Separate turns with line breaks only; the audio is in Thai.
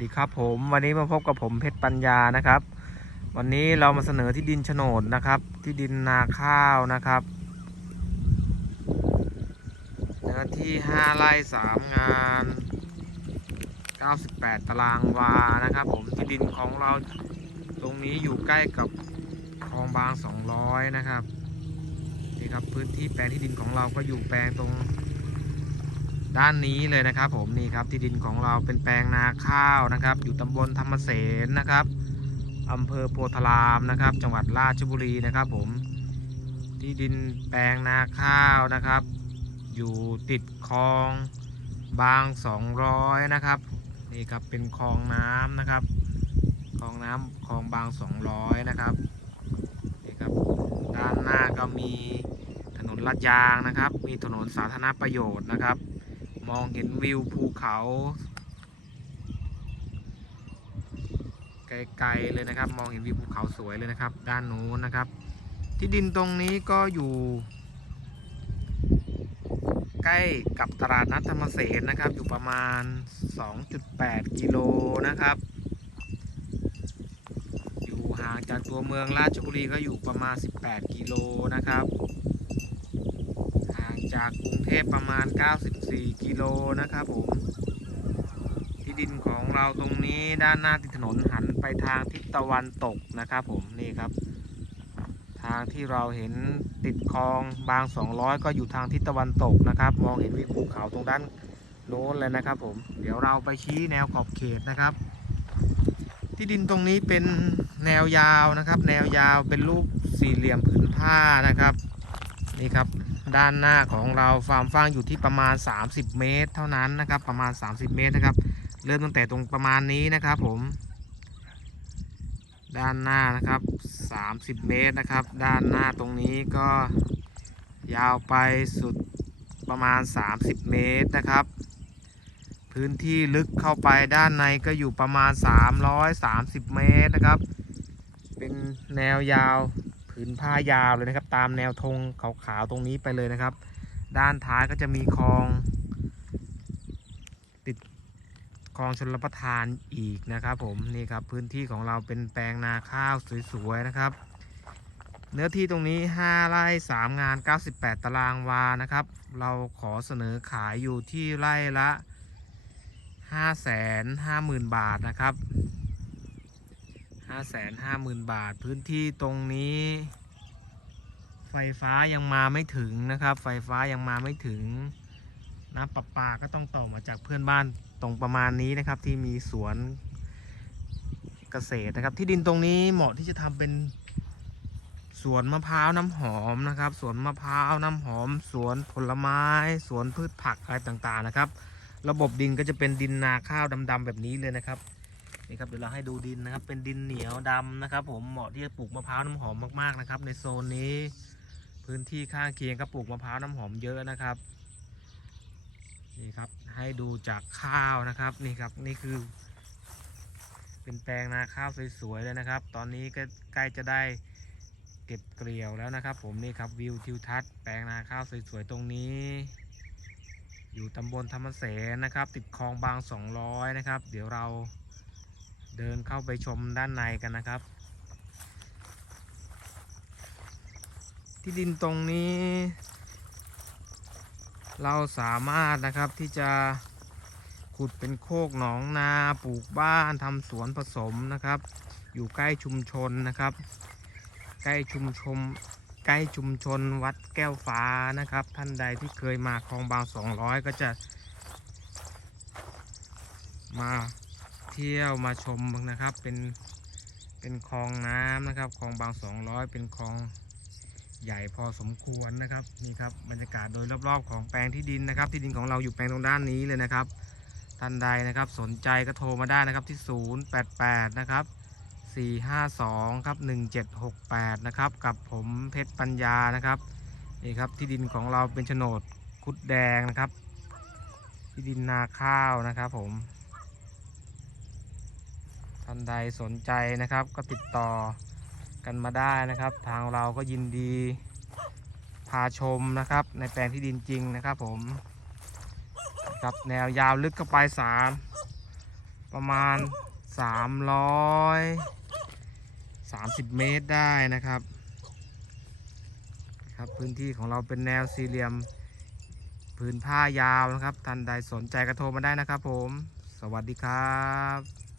สวัสดีครับผมวันนี้มาพบกับผมเพชรปัญญานะครับ วันนี้เรามาเสนอที่ดินโฉนดนะครับ ที่ดินนาข้าวนะครับเนื้อที่ 5 ไร่ 3 งาน 98 ตารางวานะครับ ผมที่ดินของเราตรงนี้อยู่ใกล้กับคลองบาง 200 นะครับนี่ครับพื้นที่แปลงที่ดินของเราก็อยู่แปลงตรง ด้านนี้เลยนะครับ ผมนี่ครับที่ดินของเราเป็นแปลงนาข้าวนะครับ อยู่ตำบลธรรมเสนนะครับอำเภอโพธารามนะครับ จังหวัดราชบุรีนะครับ ผมที่ดินแปลงนาข้าวนะครับ อยู่ติดคลองบาง 200 นะครับนี่ครับเป็นคลองน้ำนะครับคลองน้ำคลองบาง 200 นะครับนี่ครับด้านหน้าก็มีถนนลาดยางนะครับ มีถนนสาธารณประโยชน์นะครับ มองเห็นวิวภูเขา ไกลๆเลยนะครับ มองเห็นวิวภูเขาสวยเลยนะครับ ด้านนู้นนะครับ ที่ดินตรงนี้ก็อยู่ ใกล้กับตลาดนัดธรรมเสนนะครับ อยู่ประมาณ 2.8 กิโลนะครับอยู่ห่างจากตัวเมืองราชบุรีก็อยู่ประมาณ 18 กิโลนะครับ จากกรุงเทพประมาณ 94 กิโลนะครับผม ที่ดินของเราตรงนี้ด้านหน้าติดถนนหันไปทางทิศตะวันตกนะครับผมนี่ครับ ทางที่เราเห็นติดคลองบาง 200 ก็อยู่ทางทิศตะวันตกนะครับ มองเห็นวิวภูเขาตรงด้านโน้นเลยนะครับผม เดี๋ยวเราไปชี้แนวขอบเขตนะครับ ที่ดินตรงนี้เป็นแนวยาวนะครับ แนวยาวเป็นรูปสี่เหลี่ยมผืนผ้านะครับ นี่ครับ ด้านหน้าของเราฟาร์มฟางอยู่ที่ประมาณ 30 เมตร เท่านั้นนะครับ ประมาณ 30 เมตรนะครับ เริ่มตั้งแต่ตรงประมาณนี้นะครับ ผม ด้านหน้านะครับ 30 เมตรนะครับ ด้านหน้าตรงนี้ก็ยาวไปสุดประมาณ 30 เมตรนะครับ พื้นที่ลึกเข้าไปด้านในก็อยู่ประมาณ 330 เมตรนะครับ เป็นแนวยาว ผืนผ้ายาวเลยนะครับ ตามแนวธงขาวๆตรงนี้ไปเลยนะครับ ด้านท้ายก็จะมีคลอง ติดคลองชนรับประทานอีกนะครับ ผมนี่ครับพื้นที่ของเราเป็นแปลงนาข้าวสวยๆนะครับ เนื้อที่ตรงนี้ 5ไร่3งาน 98 ตารางวานะครับ เราขอเสนอขายอยู่ที่ไร่ละ 550,000 บาทนะครับ ห้าแสนห้าหมื่นบาท พื้นที่ตรงนี้ ไฟฟ้ายังมาไม่ถึงนะครับ ไฟฟ้ายังมาไม่ถึง น้ำประปาก็ต้องต่อมาจากเพื่อนบ้านตรงประมาณนี้นะครับ ที่มีสวนเกษตรนะครับ ที่ดินตรงนี้เหมาะที่จะทำเป็นสวนมะพร้าวน้ำหอมนะครับ สวนมะพร้าวน้ำหอม สวนผลไม้ สวนพืชผักอะไรต่างๆนะครับ ระบบดินก็จะเป็นดินนาข้าวดำๆแบบนี้เลยนะครับ นี่ครับเดี๋ยวเราให้ดูดินนะครับ เป็นดินเหนียวดำนะครับ ผมเหมาะที่จะปลูกมะพร้าวน้ำหอมมากๆนะครับ ในโซนนี้ พื้นที่ข้างเคียงก็ปลูกมะพร้าวน้ำหอมเยอะนะครับนี่ครับให้ดูจากข้าวนะครับนี่ครับนี่คือ เป็นแปลงนาข้าวสวยๆเลยนะครับ ตอนนี้ก็ใกล้จะได้เก็บเกลียวแล้วนะครับ ผมนี่ครับวิวทิวทัศน์แปลงนาข้าวสวยๆตรงนี้ อยู่ตำบลธรรมเสนนะครับ ติดคลองบาง 200 นะครับ เดี๋ยวเรา เดินเข้าไปชมด้านในกันนะครับ ที่ดินตรงนี้ เราสามารถนะครับที่จะขุดเป็นโคกหนองนาปลูกบ้านทำสวนผสมนะครับ อยู่ใกล้ชุมชนนะครับ ใกล้ชุมชนใกล้ชุมชนวัดแก้วฟ้านะครับ ท่านใดที่เคยมาคลองบาง200ก็จะมา ที่ยวมาชมนะครับ เป็นเป็นคลองน้ำนะครับคลองบาง200เป็นคลองใหญ่พอสมควรนะครับนี่ครับบรรยากาศโดยรอบๆ ของแปลงที่ดินนะครับ ที่ดินของเราอยู่แปลงตรงด้านนี้เลยนะครับท่านใดนะครับ สนใจก็โทรมาได้นะครับที่ 088 นะครับ 452 ครับ 1768 นะครับกับผมเพชรปัญญานะครับนี่ครับที่ดินของเราเป็นโฉนดคุดแดงนะครับ ที่ดินนาข้าวนะครับผม ท่านใดสนใจนะครับ ก็ติดต่อกันมาได้นะครับ ทางเราก็ยินดี พาชมนะครับ ในแปลงที่ดินจริงนะครับ ผมครับแนวยาวลึกเข้าไปสามประมาณ330 เมตรได้นะครับครับพื้นที่ของเราเป็นแนวสี่เหลี่ยมพื้นผ้ายาวนะครับท่านใดสนใจกระโทรมาได้นะครับผม สวัสดีครับ